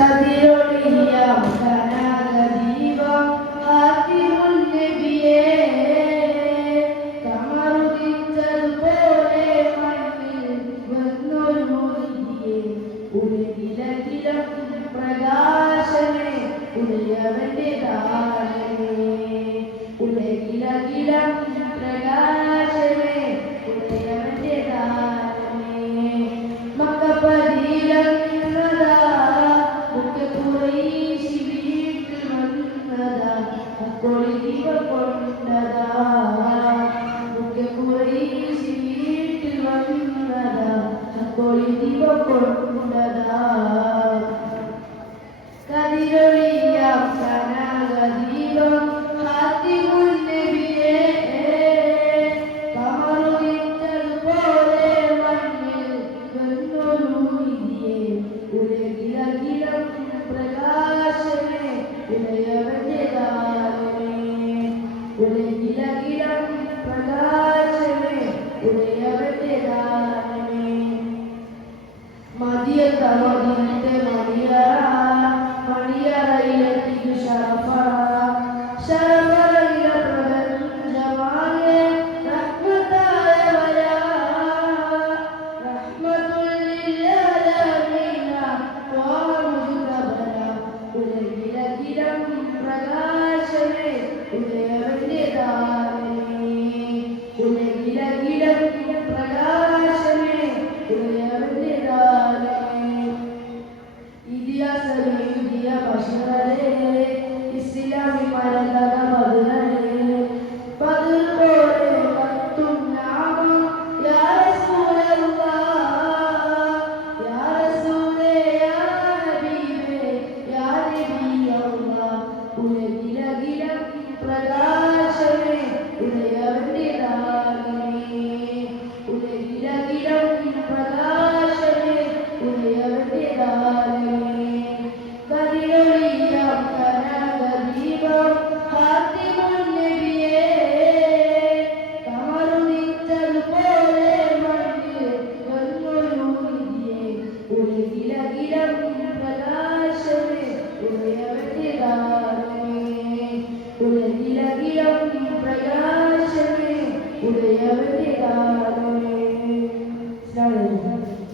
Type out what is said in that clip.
കതിരൊളിയാം കനകദീപം ഹാത്തിമുൻ നബിയേ കമറുദിച്ചതുപോലെ മണ്ണിൽ വന്നൊരു മുറിയെ ഉലകിലകിലം പ്രകാശമേ ഉലയവന്റെ ദാനമേ ഉലകിലകിലം പ്രകാശമേ ഉലയവന്റെ ദാനമേ മക്കപതിയിലെന്നതാ മുഖ്യകുറൈശി വീട്ടിൽ വന്നതാ അക്കൊളിദിവ കൊണ്ടതാ മുഖ്യകുറൈശി വീട്ടിൽ വന്നതാ അക്കൊളിദിവ കൊണ്ടതാ കതിരൊളിയാം കനകദീപം ഹാത്തിമുൻ നബിയേ കമറുദിച്ചതുപോലെ മണ്ണിൽ വന്നൊരു മുറിയെ ഉലകിലകിലം പ്രകാശമേ ഉലയവന്റെ ദാനമേ ഉലകിലകിലം പ്രകാശമേ ഉലയവന്റെ ദാനമേ മദിയത്തെ മണിയറയിലെത്തിക്കു ശരഫറയില പ്രപഞ്ചമാകെ റഹ്മത്തായവരാ റഹ്മത്തുല്ലിൽ ആലമീന വാമുജുതബല ഉലകിലകിലം പ്രകാശമേ ഉലയവന്റെ ദാനമേ ഉലകിലകിലം പ്രകാശമേ ഉലയവന്റെ ദാനമേ ഇതിഹാസ ബഷറേ ഇസ്ലാമി മരത